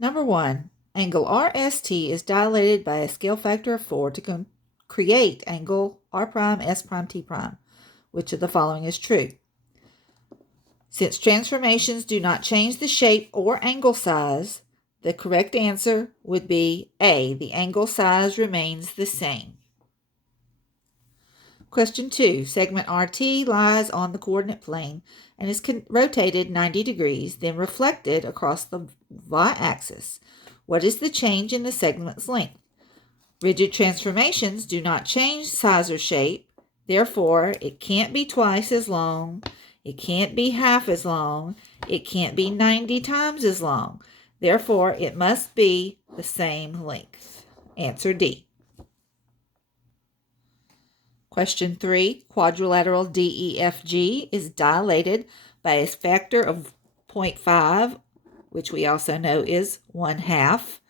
Number 1, angle RST is dilated by a scale factor of 4 to create angle R prime S prime T prime. Which of the following is true? Since transformations do not change the shape or angle size, the correct answer would be A. The angle size remains the same. Question 2. Segment RT lies on the coordinate plane and is rotated 90 degrees, then reflected across the y-axis. What is the change in the segment's length? Rigid transformations do not change size or shape. Therefore, it can't be twice as long. It can't be half as long. It can't be 90 times as long. Therefore, it must be the same length. Answer D. Question 3, quadrilateral DEFG is dilated by a factor of 0.5, which we also know is 1/2,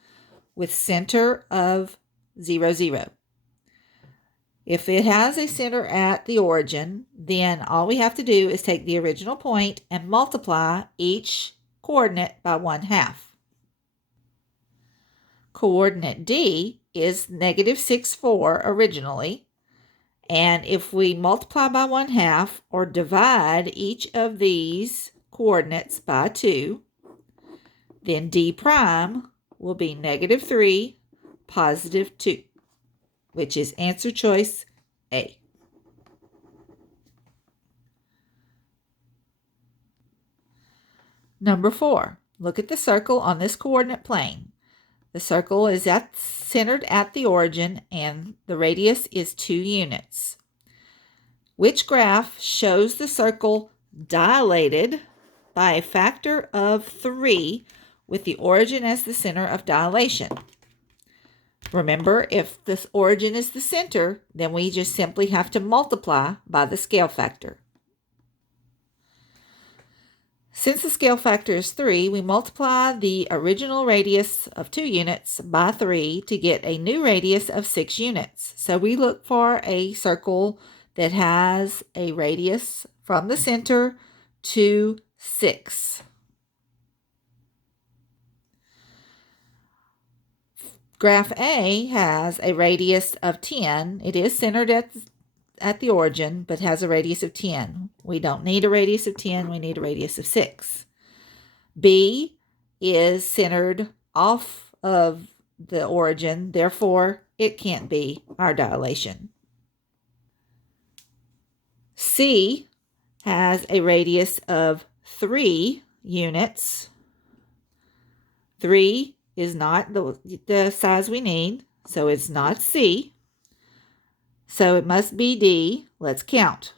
with center of 0, 0. If it has a center at the origin, then all we have to do is take the original point and multiply each coordinate by 1/2. Coordinate D is -6, 4 originally. And if we multiply by 1/2 or divide each of these coordinates by 2, then D prime will be -3, +2, which is answer choice A. Number 4, look at the circle on this coordinate plane. The circle is centered at the origin and the radius is 2 units. Which graph shows the circle dilated by a factor of 3 with the origin as the center of dilation? Remember, if the origin is the center, then we just simply have to multiply by the scale factor. Since the scale factor is 3, we multiply the original radius of 2 units by 3 to get a new radius of 6 units. So we look for a circle that has a radius from the center to 6. Graph A has a radius of 10. It is centered at the origin, but has a radius of 10. We don't need a radius of 10, we need a radius of 6. B is centered off of the origin, therefore it can't be our dilation. C has a radius of 3 units. 3 is not the size we need, so it's not C. So it must be D. Let's count.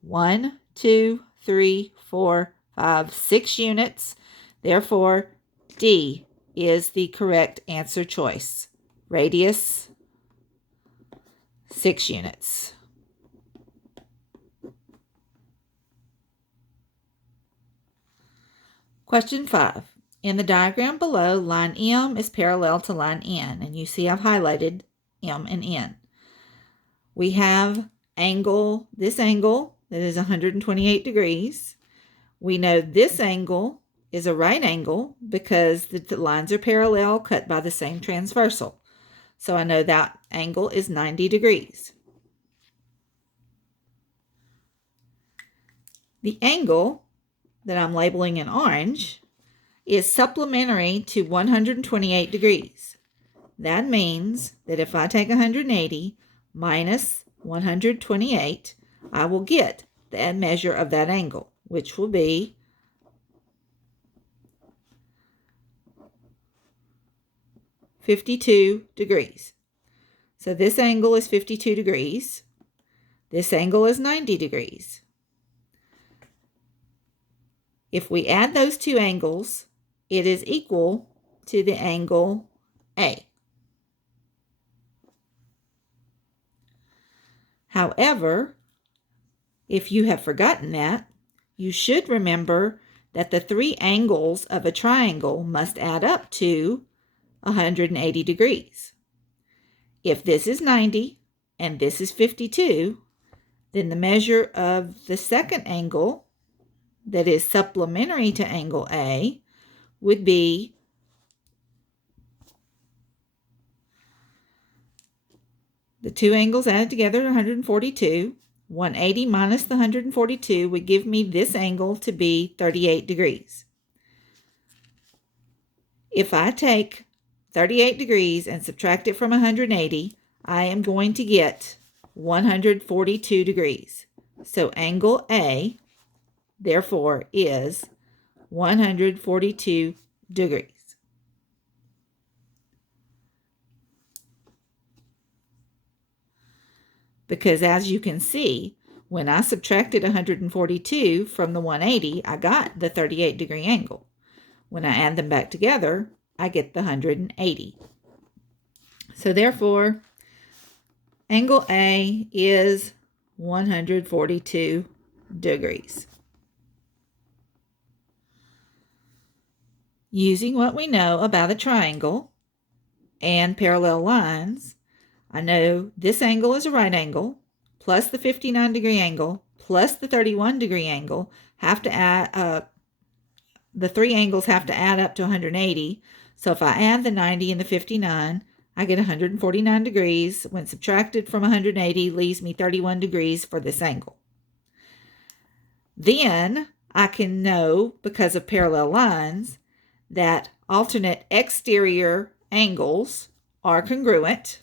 1, 2, 3, 4, 5, 6 units. Therefore, D is the correct answer choice. Radius, 6 units. Question 5. In the diagram below, line M is parallel to line N, and you see I've highlighted M and N. We have this angle that is 128 degrees. We know this angle is a right angle because the lines are parallel, cut by the same transversal. So I know that angle is 90 degrees. The angle that I'm labeling in orange is supplementary to 128 degrees. That means that if I take 180 minus 128, I will get the measure of that angle, which will be 52 degrees. So this angle is 52 degrees. This angle is 90 degrees. If we add those two angles, it is equal to the angle A. However, if you have forgotten that, you should remember that the 3 angles of a triangle must add up to 180 degrees. If this is 90 and this is 52, then the measure of the second angle that is supplementary to angle A would be The two angles added together are 142. 180 minus the 142 would give me this angle to be 38 degrees. If I take 38 degrees and subtract it from 180, I am going to get 142 degrees. So angle A, therefore, is 142 degrees. Because as you can see, when I subtracted 142 from the 180, I got the 38 degree angle. When I add them back together, I get the 180. So therefore, angle A is 142 degrees. Using what we know about a triangle and parallel lines, I know this angle is a right angle, plus the 59 degree angle, plus the 31 degree angle, have to add, the three angles have to add up to 180. So if I add the 90 and the 59, I get 149 degrees. When subtracted from 180, leaves me 31 degrees for this angle. Then I can know, because of parallel lines, that alternate exterior angles are congruent.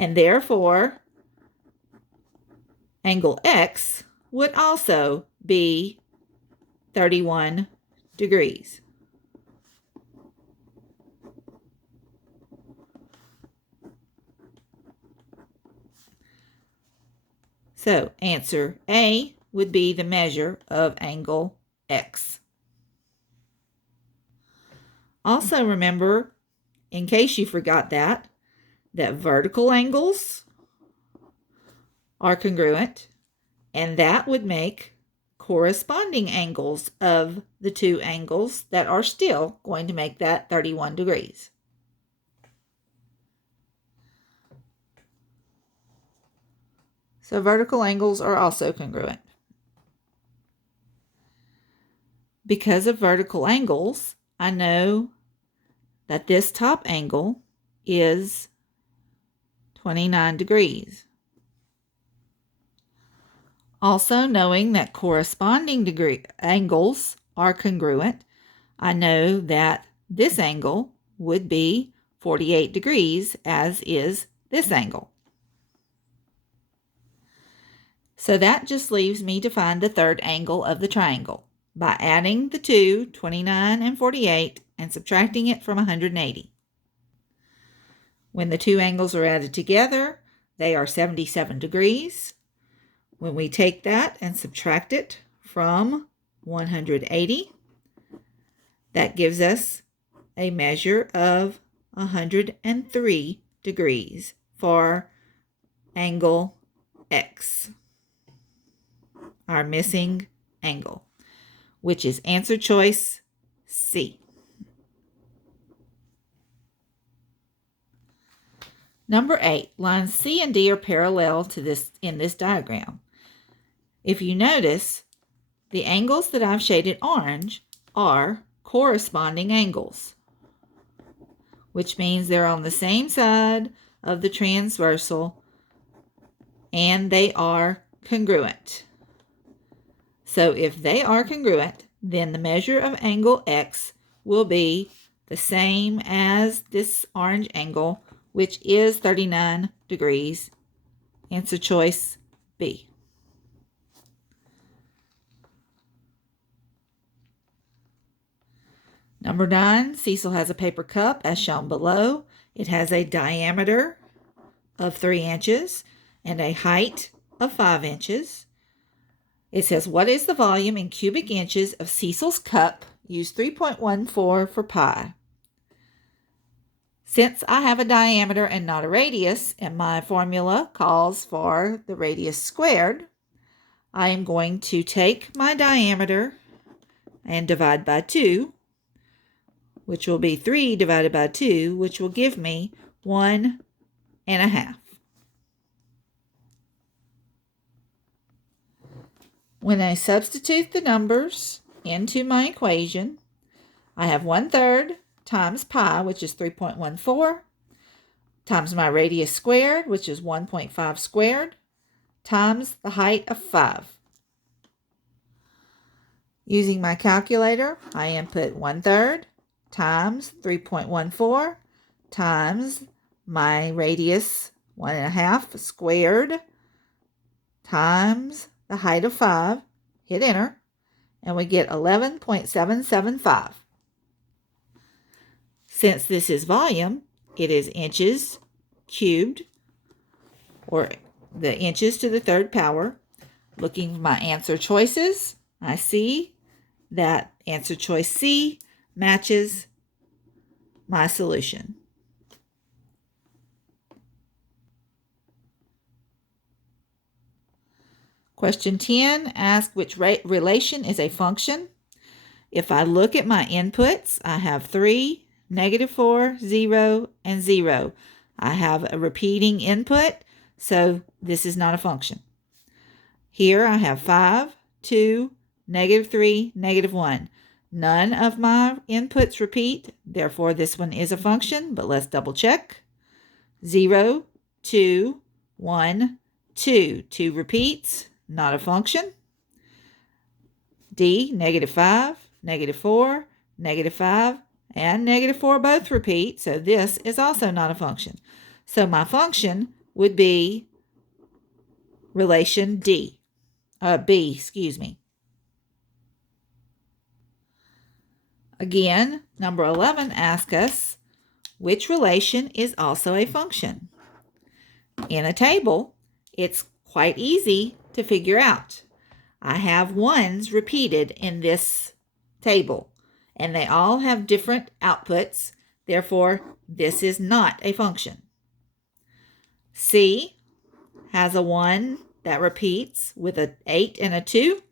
And therefore, angle X would also be 31 degrees. So answer A would be the measure of angle X. Also remember, in case you forgot that vertical angles are congruent, and that would make corresponding angles of the two angles that are still going to make that 31 degrees. So vertical angles are also congruent. Because of vertical angles, I know that this top angle is 29 degrees. Also, knowing that corresponding degree angles are congruent, I know that this angle would be 48 degrees, as is this angle. So that just leaves me to find the third angle of the triangle by adding the two, 29 and 48, and subtracting it from 180. When the two angles are added together, they are 77 degrees. When we take that and subtract it from 180, that gives us a measure of 103 degrees for angle X, our missing angle, which is answer choice C. Number 8, lines C and D are parallel to this in this diagram. If you notice, the angles that I've shaded orange are corresponding angles, which means they're on the same side of the transversal and they are congruent. So if they are congruent, then the measure of angle X will be the same as this orange angle, which is 39 degrees. Answer choice B. Number 9, Cecil has a paper cup as shown below. It has a diameter of 3 inches and a height of 5 inches. It says, what is the volume in cubic inches of Cecil's cup? Use 3.14 for pi. Since I have a diameter and not a radius, and my formula calls for the radius squared, I am going to take my diameter and divide by 2, which will be 3 divided by 2, which will give me 1.5. When I substitute the numbers into my equation, I have 1/3 times pi, which is 3.14, times my radius squared, which is 1.5 squared, times the height of 5. Using my calculator, I input 1/3 times 3.14 times my radius 1.5 squared times the height of 5. Hit enter, and we get 11.775. Since this is volume, it is inches cubed, or the inches to the third power. Looking for my answer choices, I see that answer choice C matches my solution. Question 10 asks which relation is a function. If I look at my inputs, I have 3, -4, 0, and 0. I have a repeating input, so this is not a function. Here I have 5, 2, -3, -1. None of my inputs repeat, therefore this one is a function, but let's double check. 0, 2, 1, 2. 2 repeats, not a function. D, -5, -4, -5, and -4 both repeat, so this is also not a function. So my function would be relation B, excuse me. Again, number 11 asks us which relation is also a function. In a table, it's quite easy to figure out. I have ones repeated in this table, and they all have different outputs. Therefore, this is not a function. C has a 1 that repeats with an 8 and a 2.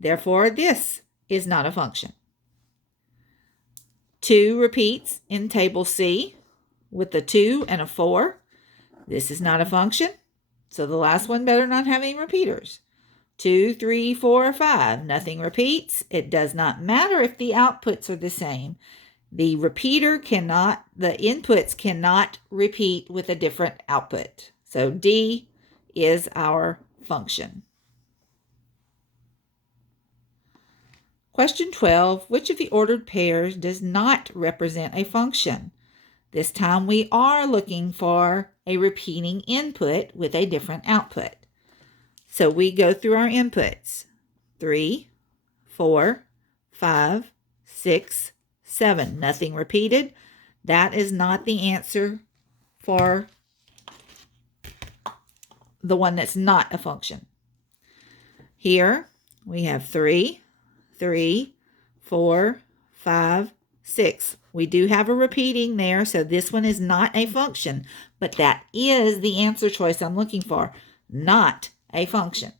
Therefore, this is not a function. 2 repeats in table C with a 2 and a 4. This is not a function, so the last one better not have any repeaters. 2, 3, 4, 5. Nothing repeats. It does not matter if the outputs are the same. The inputs cannot repeat with a different output. So D is our function. Question 12, which of the ordered pairs does not represent a function? This time we are looking for a repeating input with a different output. So we go through our inputs. 3, 4, 5, 6, 7. Nothing repeated. That is not the answer for the one that's not a function. Here we have 3, 3, 4, 5, 6. We do have a repeating there, so this one is not a function, but that is the answer choice I'm looking for, not a function.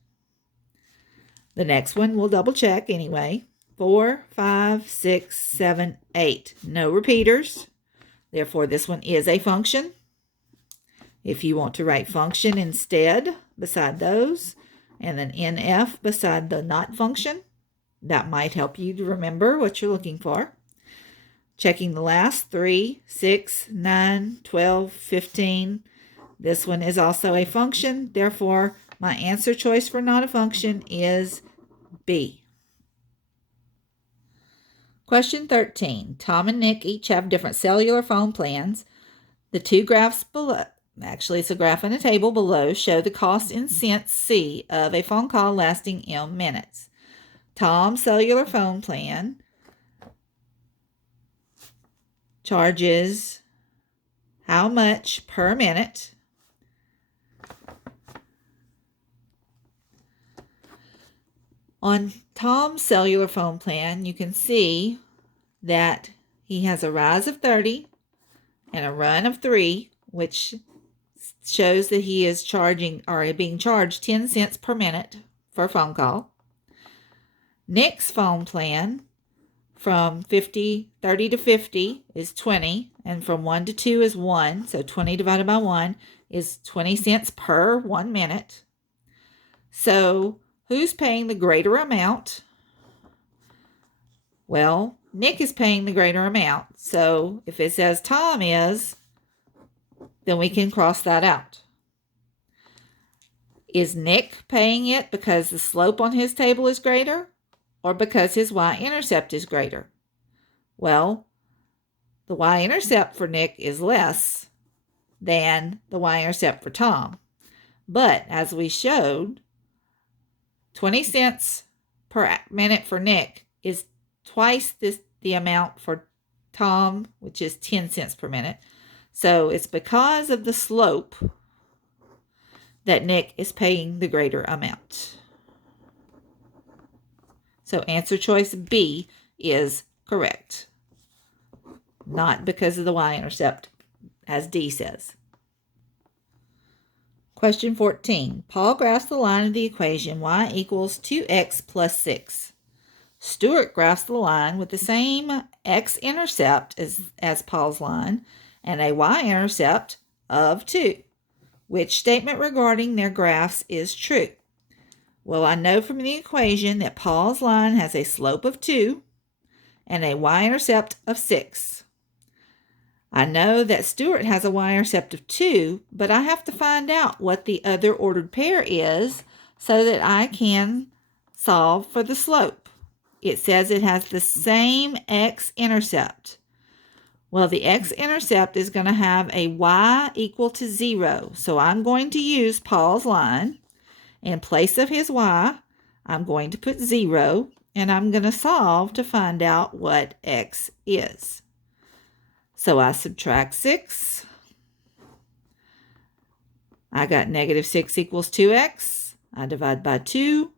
The next one we'll double check anyway. 4, 5, 6, 7, 8. No repeaters. Therefore, this one is a function. If you want to write function instead beside those, and then NF beside the not function, that might help you to remember what you're looking for. Checking the last 3, 6, 9, 12, 15. This one is also a function. Therefore, my answer choice for not a function is B. Question 13. Tom and Nick each have different cellular phone plans. The two graphs below, actually it's a graph and a table below, show the cost in cents C of a phone call lasting M minutes. Tom's cellular phone plan charges how much per minute? On Tom's cellular phone plan, you can see that he has a rise of 30 and a run of 3, which shows that he is being charged 10 cents per minute for a phone call. Nick's phone plan from 30 to 50 is 20, and from 1 to 2 is 1, so 20 divided by 1 is 20 cents per 1 minute. So who's paying the greater amount? Well, Nick is paying the greater amount. So if it says Tom is, then we can cross that out. Is Nick paying it because the slope on his table is greater or because his y-intercept is greater? Well, the y-intercept for Nick is less than the y-intercept for Tom. But as we showed, 20 cents per minute for Nick is twice the amount for Tom, which is 10 cents per minute. So it's because of the slope that Nick is paying the greater amount. So answer choice B is correct. Not because of the y-intercept, as D says. Question 14. Paul graphs the line of the equation y equals 2x plus 6. Stuart graphs the line with the same x-intercept as Paul's line and a y-intercept of 2. Which statement regarding their graphs is true? Well, I know from the equation that Paul's line has a slope of 2 and a y-intercept of 6. I know that Stuart has a y-intercept of 2, but I have to find out what the other ordered pair is so that I can solve for the slope. It says it has the same x-intercept. Well, the x-intercept is going to have a y equal to 0. So I'm going to use Paul's line. In place of his y, I'm going to put 0, and I'm going to solve to find out what x is. So I subtract 6. I got negative 6 equals 2x. I divide by 2.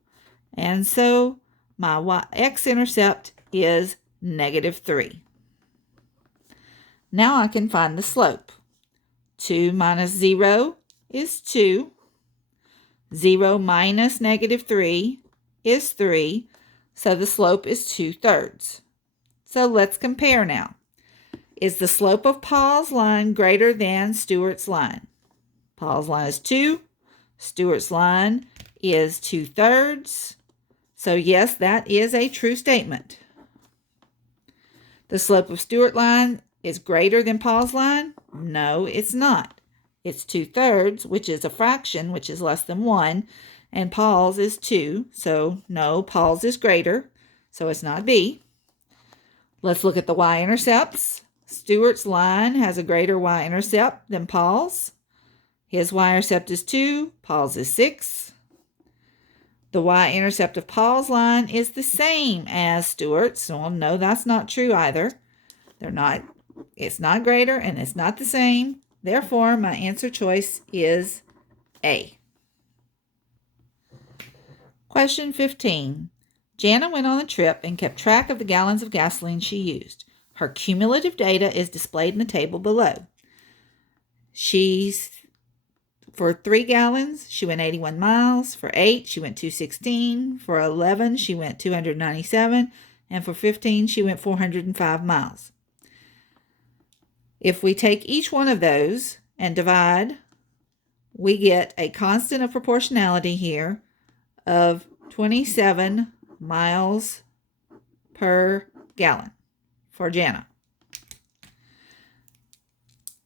And so my x-intercept is negative 3. Now I can find the slope. 2 minus 0 is 2. 0 minus negative 3 is 3. So the slope is 2/3. So let's compare now. Is the slope of Paul's line greater than Stuart's line? Paul's line is 2. Stuart's line is 2/3. So yes, that is a true statement. The slope of Stuart's line is greater than Paul's line? No, it's not. It's 2/3, which is a fraction, which is less than 1, and Paul's is 2. So no, Paul's is greater, so it's not B. Let's look at the y-intercepts. Stuart's line has a greater y-intercept than Paul's. His y-intercept is 2, Paul's is 6. The y-intercept of Paul's line is the same as Stuart's, so no, that's not true either. It's not greater and it's not the same. Therefore, my answer choice is A. Question 15. Jana went on a trip and kept track of the gallons of gasoline she used. Her cumulative data is displayed in the table below. For 3 gallons, she went 81 miles. For 8, she went 216. For 11, she went 297. And for 15, she went 405 miles. If we take each one of those and divide, we get a constant of proportionality here of 27 miles per gallon for Jana.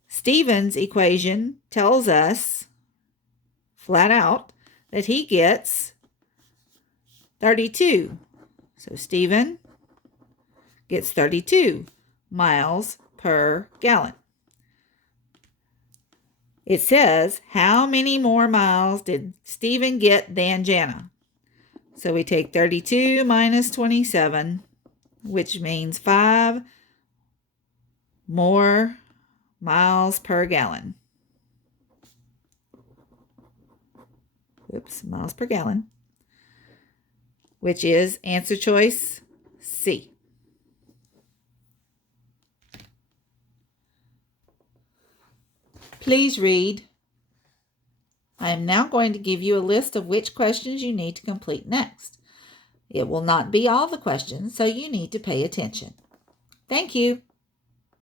Stephen's equation tells us flat out that he gets 32. So Stephen gets 32 miles per gallon. It says, how many more miles did Stephen get than Jana? So we take 32 minus 27, which means 5 more miles per gallon. Miles per gallon, which is answer choice C. Please read. I am now going to give you a list of which questions you need to complete next. It will not be all the questions, so you need to pay attention. Thank you.